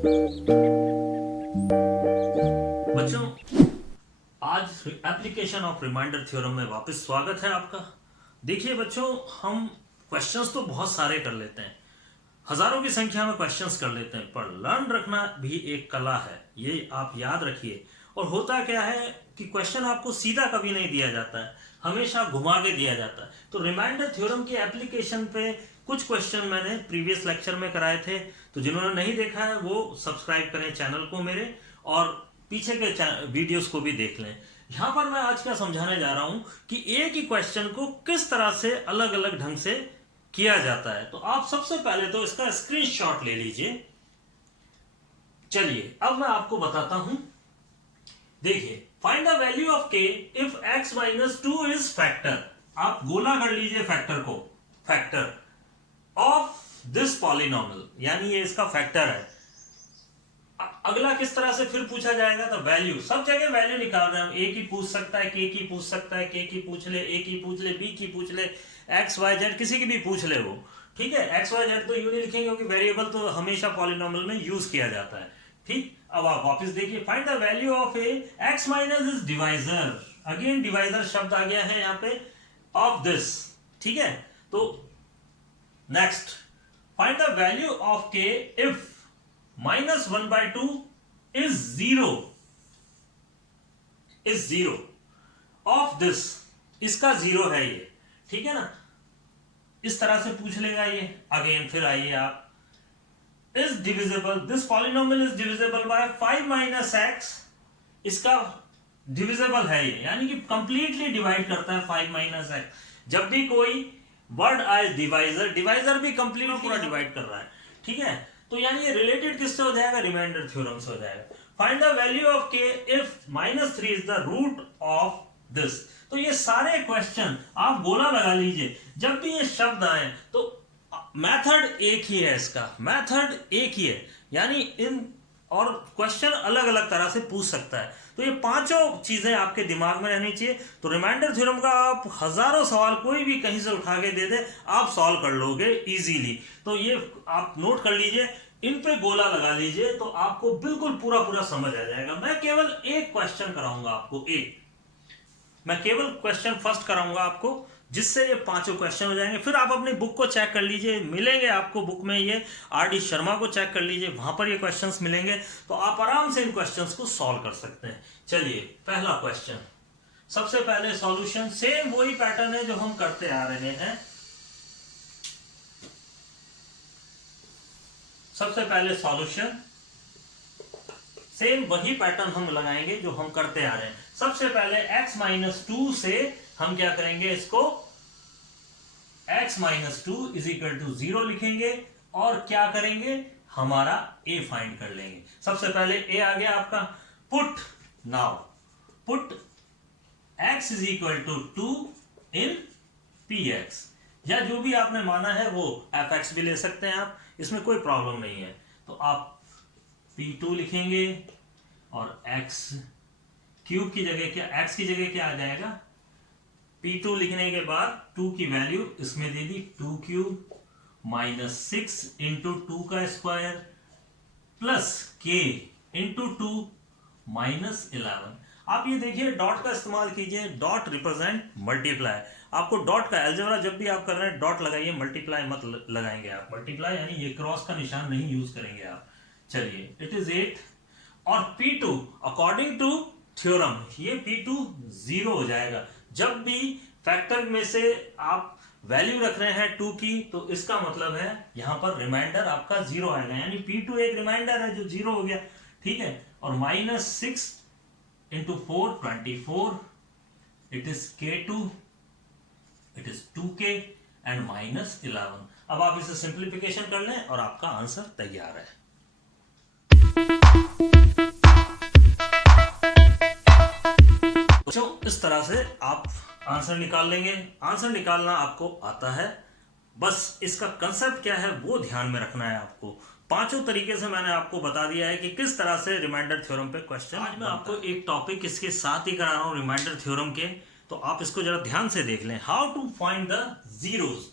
बच्चों, आज application of remainder theorem में वापस स्वागत है आपका। देखिए बच्चों, हम क्वेश्चंस तो बहुत सारे कर लेते हैं, हजारों की संख्या में क्वेश्चंस कर लेते हैं, पर लर्न रखना भी एक कला है, ये आप याद रखिए। और होता क्या है कि क्वेश्चन आपको सीधा कभी नहीं दिया जाता है, हमेशा घुमा के दिया जाता है। तो रिमाइंडर थ्योरम की एप्लीकेशन पे कुछ क्वेश्चन मैंने प्रीवियस लेक्चर में कराए थे, तो जिन्होंने नहीं देखा है वो सब्सक्राइब करें चैनल को मेरे, और पीछे के वीडियोस को भी देख लें। यहां पर मैं आज क्या समझाने जा रहा हूं कि एक ही क्वेश्चन को किस तरह से अलग अलग ढंग से किया जाता है। तो आप सबसे पहले तो इसका स्क्रीनशॉट ले लीजिए। चलिए अब मैं आपको बताता हूं। देखिए, find the value of K if x minus 2 is factor. आप गोला कर लीजिए फैक्टर को, फैक्टर ऑफ दिस पॉलिनोमियल, यानी ये इसका फैक्टर है। अगला किस तरह से फिर पूछा जाएगा, तो वैल्यू, सब जगह वैल्यू निकाल रहे हैं। ए की पूछ सकता है, के की पूछ सकता है, के की पूछ ले, ए की पूछ ले, बी की पूछ ले, एक्स वाई जेड किसी की भी पूछ ले वो, ठीक है। एक्स वाई जेड तो यूं नहीं लिखेंगे क्योंकि वेरिएबल तो हमेशा पॉलिनोमियल में यूज किया जाता है, ठीक। अब आप वापस देखिए, find the value of A x minus is divisor. Again divisor शब्द आ गया है यहाँ पे, ऑफ दिस, ठीक है। तो next, find the value of K if minus 1/2 is 0 of this, इसका 0 है ये, ठीक है ना। इस तरह से पूछ लेगा ये। अगेन फिर आइए आप, is divisible, this polynomial is divisible by 5 minus x, इसका डिविजिबल है ये, यानी कि कंप्लीटली डिवाइड करता है 5 minus x। जब भी कोई वर्ड आए डिवाइजर, डिवाइजर भी कंप्लीटली पूरा डिवाइड कर रहा है, ठीक है। तो यानी ये रिलेटेड किससे हो जाएगा, रिमाइंडर थ्योरम से हो जाएगा। Find the value of K if -3 is the root of this. तो ये सारे क्वेश्चन आप गोला लगा लीजिए, जब भी ये शब्द आए तो मेथड एक ही है, इसका मेथड एक ही है, यानी इन और क्वेश्चन अलग अलग तरह से पूछ सकता है। तो ये पांचों चीजें आपके दिमाग में रहनी चाहिए। तो रिमाइंडर थ्योरम का आप हजारों सवाल कोई भी कहीं से उठा के दे दे, आप सॉल्व कर लोगे इजीली। तो ये आप नोट कर लीजिए, इन पे गोला लगा लीजिए, तो आपको बिल्कुल पूरा पूरा समझ आ जाएगा। मैं केवल एक क्वेश्चन कराऊंगा आपको, मैं केवल क्वेश्चन फर्स्ट कराऊंगा आपको, जिससे ये पांचों क्वेश्चन हो जाएंगे। फिर आप अपनी बुक को चेक कर लीजिए, मिलेंगे आपको बुक में, ये आर.डी. शर्मा को चेक कर लीजिए, वहां पर ये क्वेश्चंस मिलेंगे, तो आप आराम से इन क्वेश्चंस को सॉल्व कर सकते हैं। चलिए पहला क्वेश्चन, सबसे पहले सॉल्यूशन, सेम वही पैटर्न है जो हम करते आ रहे हैं। सबसे पहले सॉल्यूशन, सेम वही पैटर्न हम लगाएंगे जो हम करते आ रहे हैं। सबसे पहले x माइनस 2 से हम क्या करेंगे, इसको x minus 2 is equal to 0 लिखेंगे, और क्या करेंगे, हमारा a फाइंड कर लेंगे। सबसे पहले a आ गया आपका, put now put x is equal to 2 in px, या जो भी आपने माना है वो fx भी ले सकते हैं आप, इसमें कोई प्रॉब्लम नहीं है। तो आप p2 लिखेंगे, और x क्यूब की जगह क्या, x की जगह क्या आ जाएगा, p2 लिखने के बाद 2 की वैल्यू इसमें दे दी, 2 क्यूब माइनस 6 इंटू 2 का square plus k into 2 minus 11। आप ये देखिए, डॉट का इस्तेमाल कीजिए, डॉट रिप्रेजेंट मल्टीप्लाई। आपको डॉट का अलजेब्रा जब भी आप कर रहे हैं डॉट लगाइए, मल्टीप्लाई मत लगाएंगे आप। मल्टीप्लाई यानी ये क्रॉस का निशान नहीं यूज करेंगे आप। चलिए, इट इज 8, और p2 अकॉर्डिंग टू थ्योरम ये p2 0 हो जाएगा। जब भी फैक्टर में से आप वैल्यू रख रहे हैं 2 की, तो इसका मतलब है यहां पर रिमाइंडर आपका 0 आएगा, यानी p2 एक रिमाइंडर है जो 0 हो गया, ठीक है। और minus 6 into 4 24, it is k2, it is 2k and minus 11। अब आप इसे सिंप्लीफिकेशन कर लें और आपका आंसर तैयार है। तो इस तरह से आप आंसर निकाल लेंगे। आंसर निकालना आपको आता है, बस इसका कंसेप्ट क्या है वो ध्यान में रखना है आपको। पांचों तरीके से मैंने आपको बता दिया है कि किस तरह से रिमाइंडर थ्योरम पे क्वेश्चन। आज मैं आपको एक टॉपिक इसके साथ ही करा रहा हूं रिमाइंडर थ्योरम के, तो आप इसको जरा ध्यान से देख लें। How to find the zeros.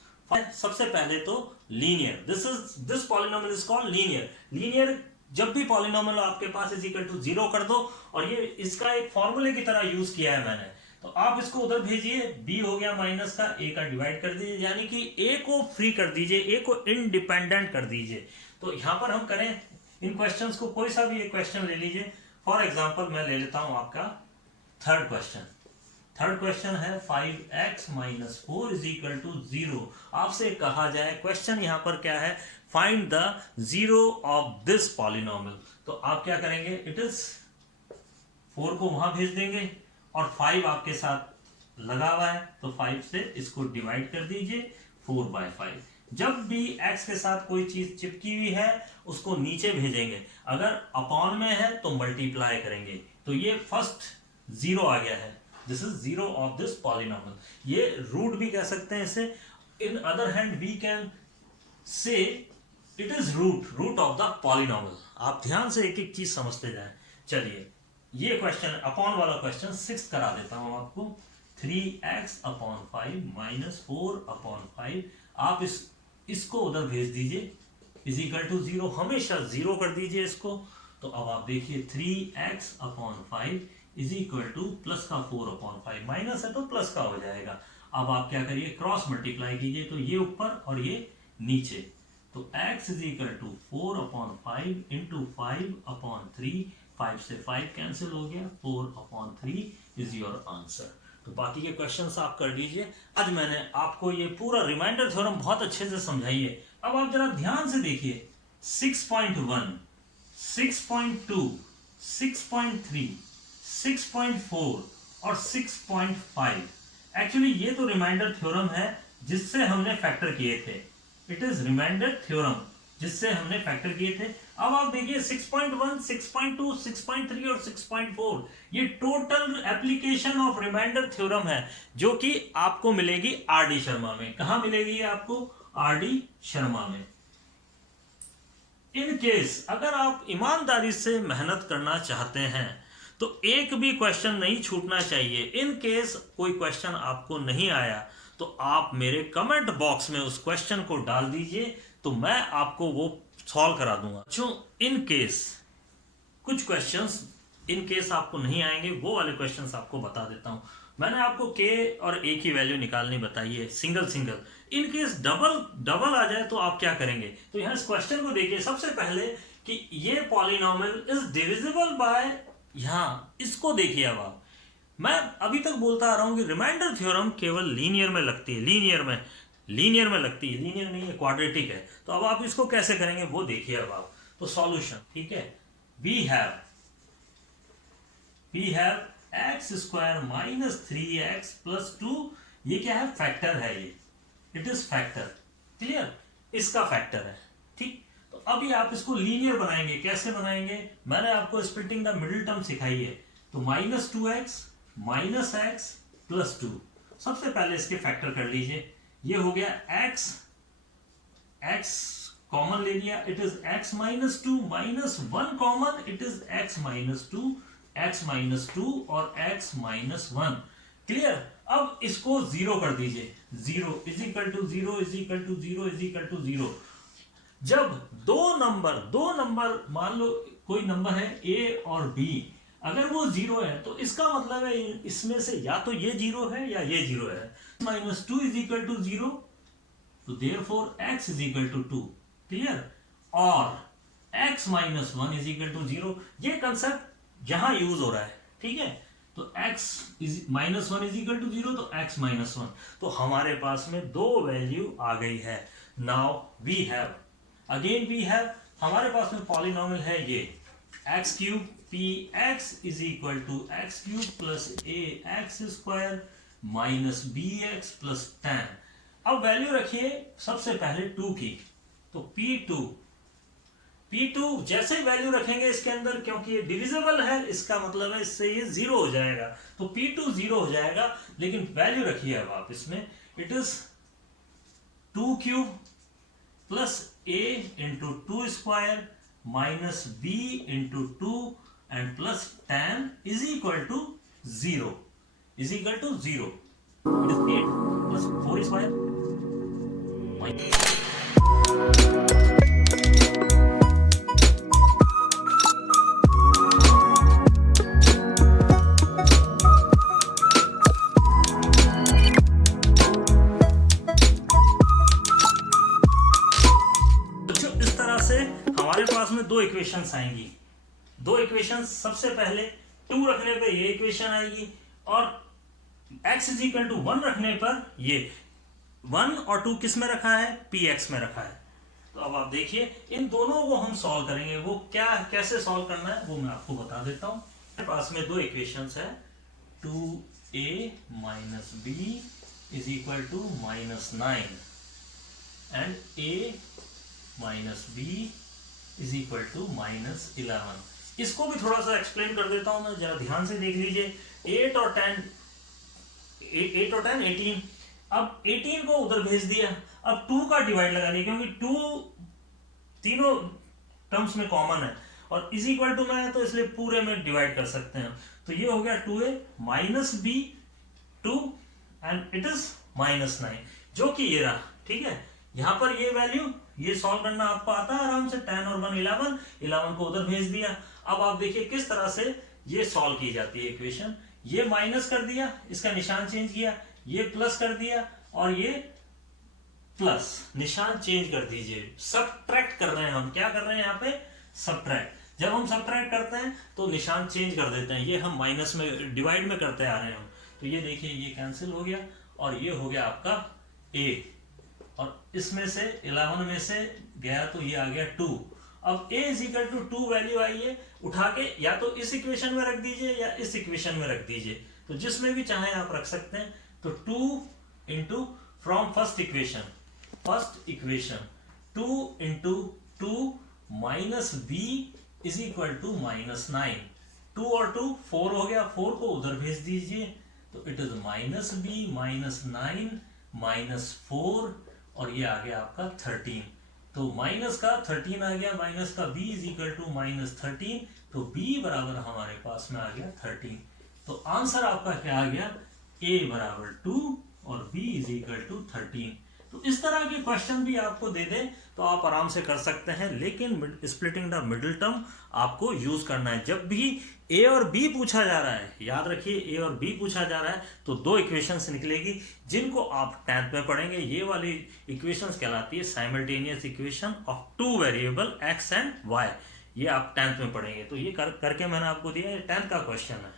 सबसे पहले तो linear, this polynomial is called linear. Linear जब भी पॉलिनोमियल आपके पास इज इक्वल टू 0 कर दो, और ये इसका एक फॉर्मूले की तरह यूज किया है मैंने, तो आप इसको उधर भेजिए, b हो गया माइनस का, a का डिवाइड कर दीजिए, यानी कि a को फ्री कर दीजिए, a को इंडिपेंडेंट कर दीजिए। तो यहां पर हम करें इन क्वेश्चंस को, कोई सा भी एक क्वेश्चन ले लीजिए। फॉर एग्जांपल मैं ले लेता हूं आपका थर्ड क्वेश्चन। थर्ड क्वेश्चन है 5x minus 4 is equal to 0। आपसे कहा जाए क्वेश्चन यहां पर क्या है, find the zero of this polynomial. तो आप क्या करेंगे, इट इज 4 को वहां भेज देंगे और 5 आपके साथ लगा हुआ है, तो 5 से इसको डिवाइड कर दीजिए 4/5। जब भी x के साथ कोई चीज चिपकी हुई है उसको नीचे भेजेंगे, अगर अपॉन में है तो मल्टीप्लाई करेंगे, तो ये फर्स्ट 0 आ गया है, this is 0 of this polynomial. ये रूट भी कह सकते हैं इसे। In other hand we can say it is root of the polynomial. आप ध्यान से एक एक चीज समझते जाएं। चलिए ये क्वेश्चन अपॉन वाला क्वेश्चन 6 करा देता हूं आपको। 3x/5 माइनस 4/5, आप इसको उधर भेज दीजिए, इज इक्वल टू 0, हमेशा 0 कर दीजिए इसको। तो अब आप देखिए 3x/5 is equal two plus का 4/5, माइनस है तो प्लस का हो जाएगा। अब आप क्या करिए, क्रॉस मल्टीप्लाई कीजिए, तो ये ऊपर और ये नीचे, तो x is equal to 4/5 into 5/3, 5 से 5 कैंसिल हो गया, 4/3 इज योर आंसर। तो बाकी के क्वेश्चंस आप कर लीजिए। आज मैंने आपको ये पूरा रिमाइंडर थ्योरम बहुत अच्छे से समझाई है। अब आप जरा ध्यान से देखिए 6.1, 6.2, 6.3, 6.4 और 6.5, एक्चुअली ये तो रिमाइंडर थ्योरम है जिससे हमने फैक्टर किए थे। इट इज रिमाइंडर थ्योरम जिससे हमने फैक्टर किए थे। अब आप देखिए 6.1, 6.2, 6.3 और 6.4, ये total application of remainder theorem है, जो कि आपको मिलेगी आरडी शर्मा में। कहां मिलेगी आपको? आरडी शर्मा में। इन केस अगर आप ईमानदारी से मेहनत करना चाहते हैं तो एक भी क्वेश्चन नहीं छूटना चाहिए। इन केस कोई क्वेश्चन आपको नहीं आया तो आप मेरे कमेंट बॉक्स में उस क्वेश्चन को डाल दीजिए, तो मैं आपको वो सॉल्व करा दूंगा। जो इन केस कुछ क्वेश्चंस इन केस आपको नहीं आएंगे, वो वाले क्वेश्चंस आपको बता देता हूं। मैंने आपको के और ए की वैल्यू निकालनी बताई है single single. In case double आ जाए तो आप क्या करेंगे? तो यहां इस क्वेश्चन को देखिए। सबसे पहले कि ये पॉलिनोमियल इज डिविजिबल बाय, यहां इसको देखिए। अब आप, मैं अभी तक बोलता आ रहा हूं कि रिमाइंडर थ्योरम केवल लीनियर में लगती है, लीनियर में लगती है, लीनियर नहीं है, क्वाड्रेटिक है। तो अब आप इसको कैसे करेंगे वो देखिए। अब आप तो सॉल्यूशन, ठीक है, we have X square minus 3x plus 2, ये क्या है? फैक्टर है, ये इट इज फैक्टर, क्लियर, इसका फैक्टर है, ठीक। तो अभी आप इसको लीनियर बनाएंगे। कैसे बनाएंगे? मैंने आपको स्प्लिटिंग द मिडिल टर्म सिखाई है। तो minus 2x minus x plus 2, सबसे पहले इसके फैक्टर कर लीजिए। ये हो गया x कॉमन ले लिया, it is x minus 2 minus 1 common, it is x minus 2, x minus 2 और x माइनस 1, क्लियर। अब इसको 0 कर दीजिए। 0 is equal to 0 is equal to 0 is equal to 0। जब दो नंबर मान लो कोई नंबर है a और b, अगर वो 0 है तो इसका मतलब है इसमें से या तो ये 0 है या ये 0 है। माइनस 2 इज इक्वल टू 0, तो therefore x is equal to 2, clear. और x minus 1 is equal to 0, ये कंसेप्ट यहां यूज हो रहा है, ठीक है। तो x is minus 1 is equal to 0, तो x माइनस 1, तो हमारे पास में दो वैल्यू आ गई है। नाउ वी हैव हमारे पास में पॉलिनोमियल है ये x cube px is equal to x cube plus ax square minus bx plus 10। अब वैल्यू रखिए सबसे पहले 2 की, तो p2 जैसे ही वैल्यू रखेंगे इसके अंदर, क्योंकि ये डिविजिबल है, इसका मतलब है इससे ये 0 हो जाएगा, तो p2 0 हो जाएगा। लेकिन वैल्यू रखिए अब आप इसमें, it is 2 cube plus a into 2 square minus b into 2 and plus 10 is equal to 0, is equal to 0। It is 8 plus 4 square पास में दो इक्वेशंस आएंगी। दो इक्वेशंस, सबसे पहले 2 रखने पे ये इक्वेशन आएगी और x इज इक्वल टू 1 रखने पर ये 1 और 2 किस में रखा है, px में रखा है। तो अब आप देखिए इन दोनों को हम सॉल्व करेंगे। वो क्या, कैसे सॉल्व करना है वो मैं आपको बता देता हूं। मेरे पास में दो इक्वेशंस है, 2a minus B is equal to -9 and a minus B is equal to -11। इसको भी थोड़ा सा एक्सप्लेन कर देता हूं मैं, जरा ध्यान से देख लीजिए। 8 और 10 18। अब 18 को उधर भेज दिया, अब 2 का डिवाइड लगा दिया क्योंकि 2 तीनों टर्म्स में कॉमन है और इज इक्वल टू में है तो इसलिए पूरे में डिवाइड कर सकते हैं। तो ये हो गया 2a minus B 2 and it is -9, जो कि ये रहा। ठीक है, यहां पर ये वैल्यू, ये सॉल्व करना आपको आता है आराम से। 10 और 1 11 को उधर भेज दिया। अब आप देखिए किस तरह से ये सॉल्व की जाती है इक्वेशन। ये माइनस कर दिया, इसका निशान चेंज किया, ये प्लस कर दिया और ये प्लस, निशान चेंज कर दीजिए। सबट्रैक्ट कर रहे हैं हम, क्या कर रहे हैं यहाँ पे, सबट्रैक्ट। जब हम सबट्रैक्ट करते हैं तो निशान चेंज कर देते हैं। ये हम माइनस में, डिवाइड में करते आ रहे हैं हम। तो ये देखिए ये कैंसिल हो गया और ये हो गया आपका a, और इसमें से 11 में से गया तो ये आ गया 2। अब a is equal to 2 value आई है, उठा के या तो इस इक्वेशन में रख दीजिए या इस इक्वेशन में रख दीजिए, तो जिसमें भी चाहे आप रख सकते हैं। तो 2 into from first equation 2 into 2 minus B is equal to -9। 2 और 2 4 हो गया, 4 को उधर भेज दीजिए तो इट इज माइनस बी -9 -4 और ये आ गया आपका 13। तो माइनस का 13 आ गया, माइनस का b इज इक्वल टू -13, तो b बराबर हमारे पास में आ गया 13। तो आंसर आपका क्या आ गया, a बराबर 2 और b इज इक्वल टू 13। तो इस तरह के क्वेश्चन भी आपको दे दें तो आप आराम से कर सकते हैं, लेकिन स्प्लिटिंग द मिडिल टर्म आपको यूज करना है। जब भी a और b पूछा जा रहा है, याद रखिए a और b पूछा जा रहा है तो दो इक्वेशंस निकलेगी जिनको आप 10th में पढ़ेंगे। ये वाली इक्वेशंस कहलाती है simultaneous equation of 2 variable x and y। ये आप 10th में पढ़ेंगे। तो ये करके मैंने आपको दिया, ये 10th का क्वेश्चन है।